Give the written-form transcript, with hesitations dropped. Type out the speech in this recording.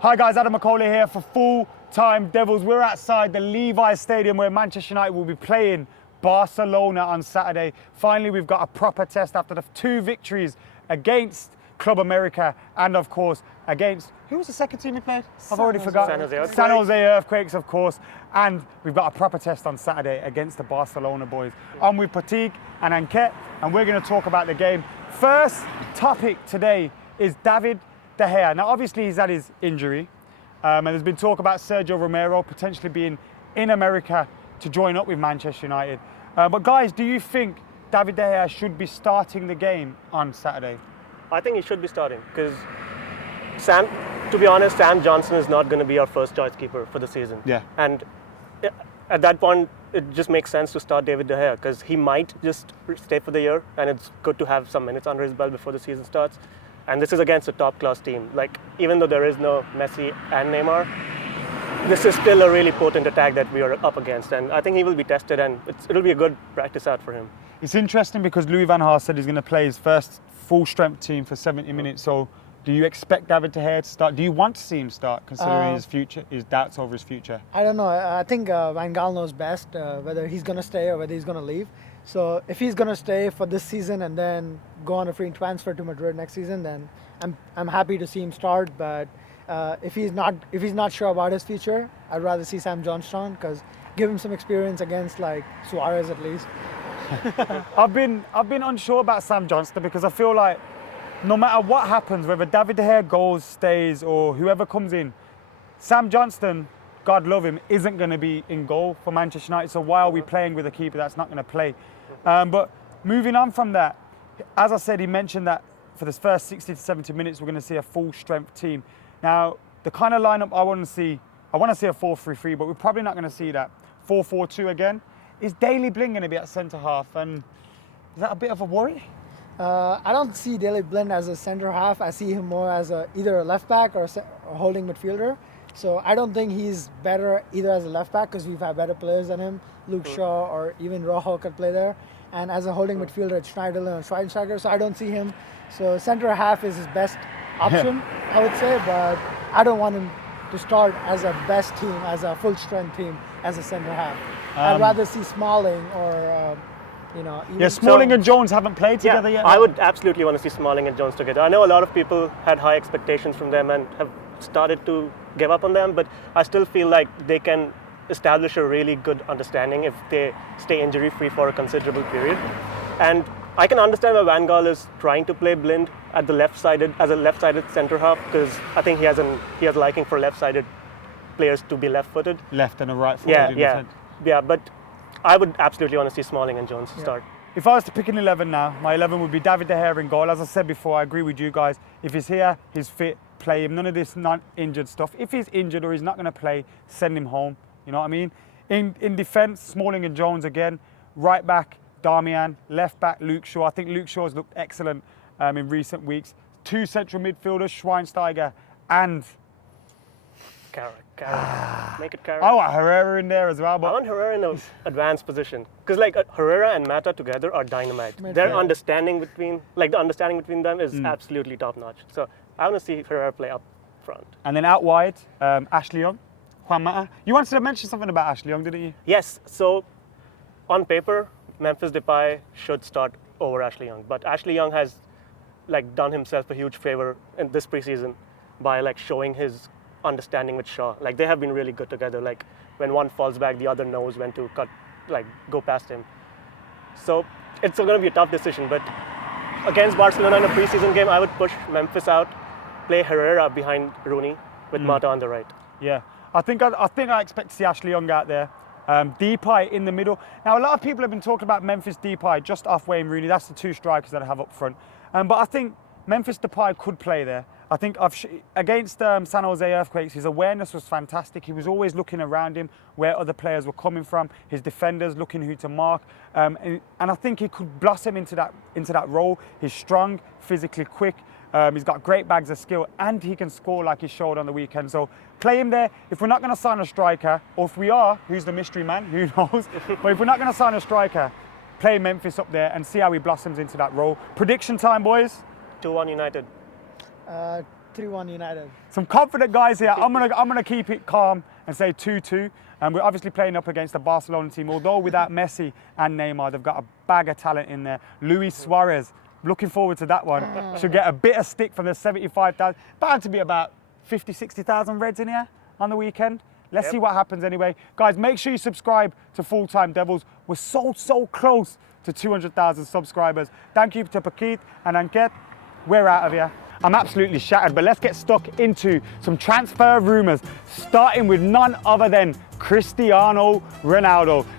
Hi guys, Adam McCauley here for Full Time Devils. We're outside the Levi Stadium where Manchester United will be playing Barcelona on Saturday. Finally, we've got a proper test after the 2 victories against Club America and of course against, who was the second team we played? I've already forgotten. San Jose Earthquakes, of course. And we've got a proper test on Saturday against the Barcelona boys. I'm with Pratik and Anket and we're going to talk about the game. First topic today is David De Gea. Now obviously he's had his injury and there's been talk about Sergio Romero potentially being in America to join up with Manchester United. But guys, do you think David De Gea should be starting the game on Saturday? I think he should be starting because to be honest, Sam Johnson is not going to be our first choice keeper for the season. Yeah. And at that point, it just makes sense to start David De Gea because he might just stay for the year and it's good to have some minutes under his belt before the season starts. And this is against a top-class team. Like, even though there is no Messi and Neymar, this is still a really potent attack that we are up against. And I think he will be tested and it'll be a good practice out for him. It's interesting because Louis van Gaal said he's going to play his first full-strength team for 70 minutes. So do you expect David De Gea to start? Do you want to see him start, considering his future, his doubts over his future? I don't know. I think Van Gaal knows best whether he's going to stay or whether he's going to leave. So if he's going to stay for this season and then go on a free transfer to Madrid next season, then I'm happy to see him start. But if he's not sure about his future, I'd rather see Sam Johnson because give him some experience against like Suarez at least. I've been unsure about Sam Johnston because I feel like no matter what happens, whether David De Gea goes, stays, or whoever comes in, Sam Johnston, God love him, isn't going to be in goal for Manchester United. So why are we playing with a keeper that's not going to play? But moving on from that, as I said, he mentioned that for this first 60 to 70 minutes, we're going to see a full-strength team. Now, the kind of lineup I want to see a 4-3-3, but we're probably not going to see that 4-4-2 again. Is Daley Blind going to be at centre-half? And is that a bit of a worry? I don't see Daley Blind as a centre-half. I see him more as either a left-back or a holding midfielder. So I don't think he's better either as a left-back because we've had better players than him. Luke Shaw or even Rojo could play there. And as a holding midfielder, it's Schneiderlin and Schweinsteiger, so I don't see him. So centre-half is his best option, I would say, but I don't want him to start as a best team, as a full-strength team, as a centre-half. I'd rather see Smalling or, even Smalling and Jones haven't played together yet. I would absolutely want to see Smalling and Jones together. I know a lot of people had high expectations from them and have started to give up on them, but I still feel like they can establish a really good understanding if they stay injury-free for a considerable period. And I can understand why Van Gaal is trying to play Blind at the left-sided as a left-sided centre-half because I think he has a liking for left-sided players to be left-footed. Left and a right-footed. Yeah, but I would absolutely want to see Smalling and Jones start. If I was to pick an 11 now, my 11 would be David De Gea in goal. As I said before, I agree with you guys. If he's here, he's fit, play him. None of this non-injured stuff. If he's injured or he's not going to play, send him home. You know what I mean? In defence, Smalling and Jones again. Right back, Darmian. Left back, Luke Shaw. I think Luke Shaw's looked excellent in recent weeks. 2 central midfielders, Schweinsteiger and Carrick. Make it Carrick. I want Herrera in there as well. But I want Herrera in an advanced position because Herrera and Mata together are dynamite. Their understanding between them is absolutely top notch. So I want to see Herrera play up front. And then out wide, Ashley Young, Juan Mata. You wanted to mention something about Ashley Young, didn't you? Yes. So on paper, Memphis Depay should start over Ashley Young, but Ashley Young has done himself a huge favor in this preseason by showing his understanding with Shaw. They have been really good together. When one falls back, the other knows when to go past him. So it's going to be a tough decision, but against Barcelona in a preseason game, I would push Memphis out, play Herrera behind Rooney with Mata on the right. Yeah, I think I expect to see Ashley Young out there. Depay in the middle. Now, a lot of people have been talking about Memphis Depay just off Wayne Rooney. That's the 2 strikers that I have up front. But I think Memphis Depay could play there. I think against San Jose Earthquakes, his awareness was fantastic. He was always looking around him where other players were coming from, his defenders looking who to mark. And I think he could blossom into that role. He's strong, physically quick. He's got great bags of skill and he can score like he showed on the weekend. So play him there. If we're not going to sign a striker, or if we are, who's the mystery man? Who knows? But if we're not going to sign a striker, play Memphis up there and see how he blossoms into that role. Prediction time, boys? 2-1 United. 3-1 United. Some confident guys here. I'm gonna keep it calm and say 2-2. And we're obviously playing up against the Barcelona team. Although without Messi and Neymar, they've got a bag of talent in there. Luis Suarez, looking forward to that one. Should get a bit of stick from the 75,000. Bound to be about 50, 60,000 Reds in here on the weekend. Let's see what happens anyway. Guys, make sure you subscribe to Full Time Devils. We're so close to 200,000 subscribers. Thank you to Paquit and Anket. We're out of here. I'm absolutely shattered, but let's get stuck into some transfer rumours, starting with none other than Cristiano Ronaldo.